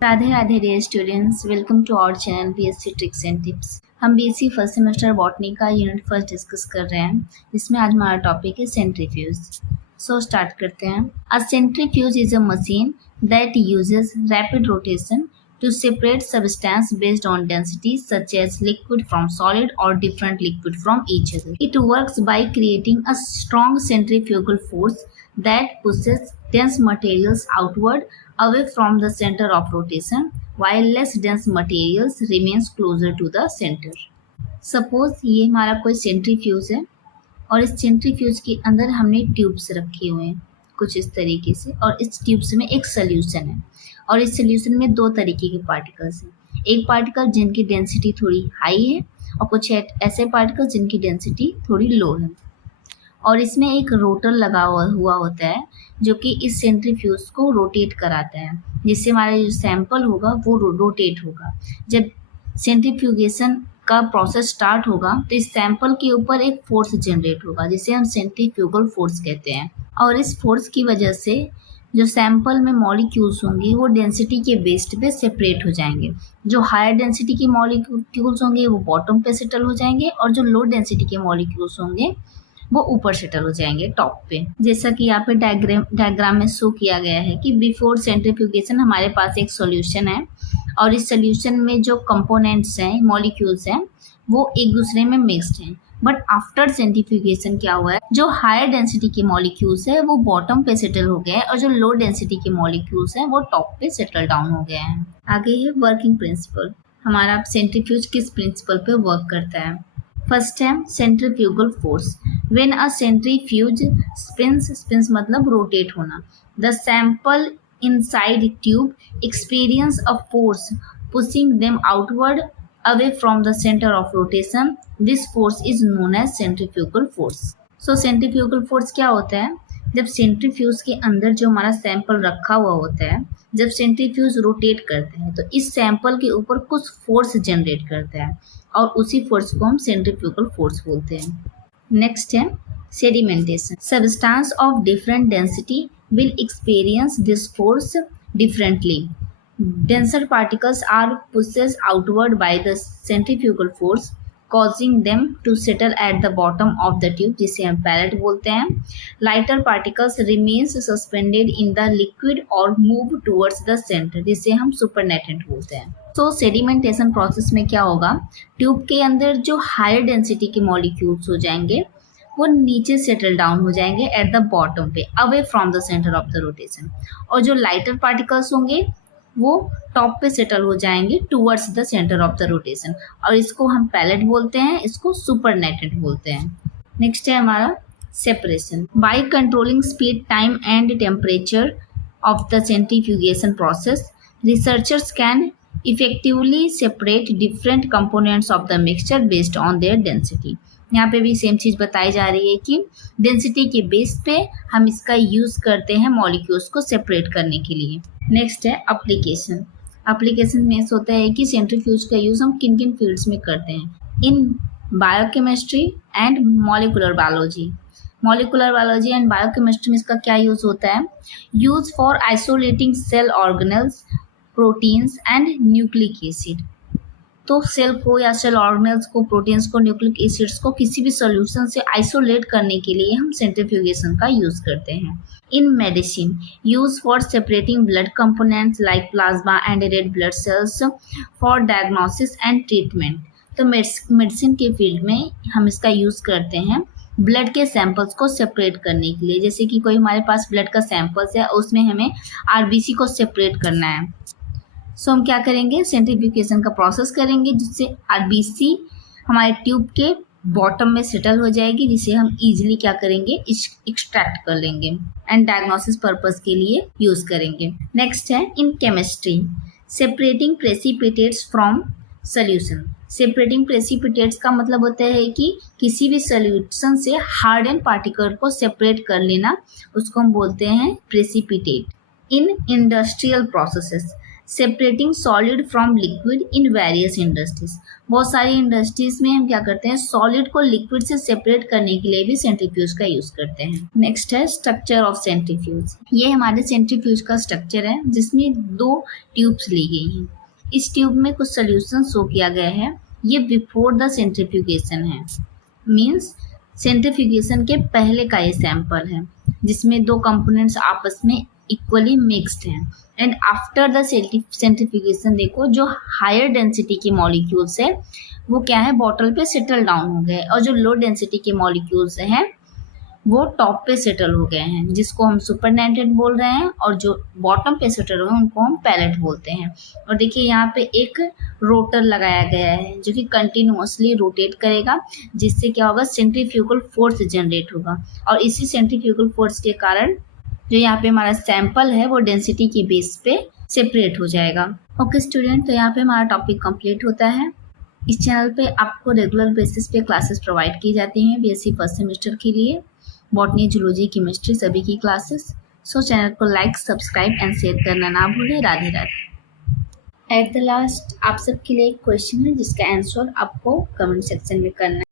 Radhe Radhe dear students, welcome to our channel BSc tricks and tips. हम BSc first semester botany का unit first discuss कर रहे हैं, जिसमें आज हमारा टॉपिक है सेंट्रीफ्यूज। सो स्टार्ट करते हैं। A centrifuge is a machine that uses rapid rotation to separate substance based on density such as liquid from solid or different liquid from each other. It works by creating a strong centrifugal force that pushes dense materials outward away from the center of rotation while less dense materials remains closer to the center. Suppose ये हमारा कोई centrifuge है और इस centrifuge के अंदर हमने tubes रखे हुए हैं कुछ इस तरीके से, और इस ट्यूब्स में एक सोल्यूशन है और इस सोल्यूशन में दो तरीके के पार्टिकल्स हैं। एक पार्टिकल जिनकी डेंसिटी थोड़ी हाई है और कुछ ऐसे पार्टिकल्स जिनकी डेंसिटी थोड़ी लो है, और इसमें एक रोटर लगा हुआ होता है जो कि इस सेंट्रीफ्यूज को रोटेट कराता है, जिससे हमारा जो सैंपल होगा वो रोटेट होगा। जब सेंट्रीफ्यूगेशन का प्रोसेस स्टार्ट होगा तो इस सैंपल के ऊपर एक फोर्स जनरेट होगा जिसे हम सेंट्रीफ्यूगल फोर्स कहते हैं, और इस फोर्स की वजह से जो सैंपल में मॉलिक्यूल्स होंगे वो डेंसिटी के बेस्ड पे सेपरेट हो जाएंगे। जो हायर डेंसिटी के मॉलिक्यूल्स होंगे वो बॉटम पे सेटल हो जाएंगे और जो लो डेंसिटी के मॉलिक्यूल्स होंगे वो ऊपर सेटल हो जाएंगे टॉप पे। जैसा कि यहाँ पे डायग्राम में शो किया गया है कि बिफोर सेंट्रीफ्यूगेशन हमारे पास एक सॉल्यूशन है और इस सॉल्यूशन में जो कंपोनेंट्स हैं, मॉलिक्यूल्स हैं, वो एक दूसरे में मिक्स्ड हैं। बट आफ्टर सेंट्रीफ्यूगेशन क्या हुआ है, जो हायर डेंसिटी के मॉलिक्यूल्स है वो बॉटम पे सेटल हो गए और जो लो डेंसिटी के मॉलिक्यूल्स हैं वो टॉप पे सेटल डाउन हो गए हैं। आगे है वर्किंग प्रिंसिपल। हमारा सेंट्रीफ्यूज किस प्रिंसिपल पे वर्क करता है? फर्स्ट है centrifugal force. When a centrifuge spins मतलब रोटेट होना, the sample inside tube experience a force pushing them outward away from the center of rotation. This force is known as centrifugal force. So centrifugal force क्या होता है? जब centrifuge के अंदर जो हमारा सैंपल रखा हुआ होता है, जब सेंट्रीफ्यूज रोटेट करते हैं तो इस सैंपल के ऊपर कुछ फोर्स जनरेट करता है और उसी फोर्स को हम सेंट्रीफ्यूगल फोर्स बोलते हैं। नेक्स्ट है sedimentation. Substance of different density will experience this force differently. Denser particles are pushed outward by the centrifugal force, causing them to settle at the bottom of the tube, जिसे हम pallet बोलते हैं. Lighter particles remains suspended in the liquid or move towards the center, जिसे हम supernatant बोलते हैं. तो sedimentation process में क्या होगा, ट्यूब के अंदर जो हायर डेंसिटी के मॉलिक्यूल्स हो जाएंगे वो नीचे सेटल डाउन हो जाएंगे एट द बॉटम पे, away from the centre of the rotation, और जो लाइटर पार्टिकल्स होंगे वो टॉप पे सेटल हो जाएंगे towards the centre of the rotation, और इसको हम पैलेट बोलते हैं, इसको सुपरनेटेड बोलते हैं। नेक्स्ट है हमारा separation. By controlling speed, time and temperature of the centrifugation process, researchers can effectively separate different components of the mixture based on their density. यहाँ पे भी सेम चीज़ बताई जा रही है कि डेंसिटी के बेस पे हम इसका यूज़ करते हैं मॉलिक्यूल्स को सेपरेट करने के लिए। नेक्स्ट है एप्लीकेशन। एप्लीकेशन में होता है कि सेंट्रीफ्यूज का यूज़ हम किन किन फील्ड्स में करते हैं? In biochemistry and molecular biology. Molecular biology and biochemistry में इसका क्या यूज़ होता है? Use for isolating cell organelles, proteins and nucleic acid. तो सेल को या सेल ऑर्गेनेल्स को, प्रोटीन्स को, न्यूक्लिक एसिड्स को किसी भी सॉल्यूशन से आइसोलेट करने के लिए हम सेंट्रीफ्यूगेशन का यूज़ करते हैं। In medicine, use for separating blood components like plasma and red blood cells for diagnosis and treatment. तो मेडिसिन के फील्ड में हम इसका यूज़ करते हैं ब्लड के सैंपल्स को सेपरेट करने के लिए। जैसे कि कोई हमारे पास ब्लड का सैंपल्स है, उसमें हमें आरबीसी को सेपरेट करना है, सो हम क्या करेंगे, सेंट्रीफ्यूगेशन का प्रोसेस करेंगे जिससे आरबीसी हमारे ट्यूब के बॉटम में सेटल हो जाएगी, जिसे हम इजीली क्या करेंगे, एक्सट्रैक्ट कर लेंगे एंड डायग्नोसिस पर्पस के लिए यूज़ करेंगे। नेक्स्ट है in chemistry, separating precipitates from solution. Separating precipitates का मतलब होता है कि किसी भी सोल्यूशन से हार्डन पार्टिकल को सेपरेट कर लेना, उसको हम बोलते हैं precipitate. In industrial processes, separating solid from liquid in various industries. बहुत सारी इंडस्ट्रीज में हम क्या करते हैं, सॉलिड को लिक्विड से सेपरेट करने के लिए भी सेंट्रीफ्यूज का यूज करते हैं। नेक्स्ट है स्ट्रक्चर ऑफ सेंट्रीफ्यूज। ये हमारे सेंट्रीफ्यूज का स्ट्रक्चर है जिसमें 2 ट्यूब्स ली गई हैं। इस ट्यूब में कुछ सोल्यूशन शो किया गया है। ये बिफोर द सेंट्रीफ्यूगेशन है, मीन्स सेंट्रीफ्यूगेशन के पहले का ये सैंपल है जिसमें 2 कंपोनेंट्स आपस में इक्वली मिक्स्ड हैं। एंड आफ्टर द सेंट्रीफ्यूगेशन देखो जो हायर डेंसिटी के मॉलिक्यूल्स है वो क्या है, बॉटल पे सेटल डाउन हो गए, और जो लो डेंसिटी के मॉलिक्यूल्स हैं वो टॉप पे सेटल हो गए हैं, जिसको हम सुपरनेटेड बोल रहे हैं, और जो बॉटम पे सेटल हुए हैं उनको हम पैलेट बोलते हैं। और देखिए यहाँ पे एक रोटर लगाया गया है जो कि कंटिन्यूअसली रोटेट करेगा, जिससे क्या होगा, सेंट्रीफ्यूगल फोर्स जनरेट होगा, और इसी सेंट्रीफ्यूगल फोर्स के कारण जो यहाँ पे हमारा सैंपल है वो डेंसिटी के बेस पे सेपरेट हो जाएगा। ओके स्टूडेंट, तो यहाँ पे हमारा टॉपिक कंप्लीट होता है। इस चैनल पे आपको रेगुलर बेसिस पे क्लासेस प्रोवाइड की जाती हैं बीएससी फर्स्ट सेमेस्टर के लिए, बॉटनी, जूलॉजी, केमिस्ट्री सभी की क्लासेस। सो चैनल को लाइक, सब्सक्राइब एंड शेयर करना ना भूलें। Radhe Radhe. At the last आप सबके लिए एक क्वेश्चन है जिसका आंसर आपको कमेंट सेक्शन में करना है।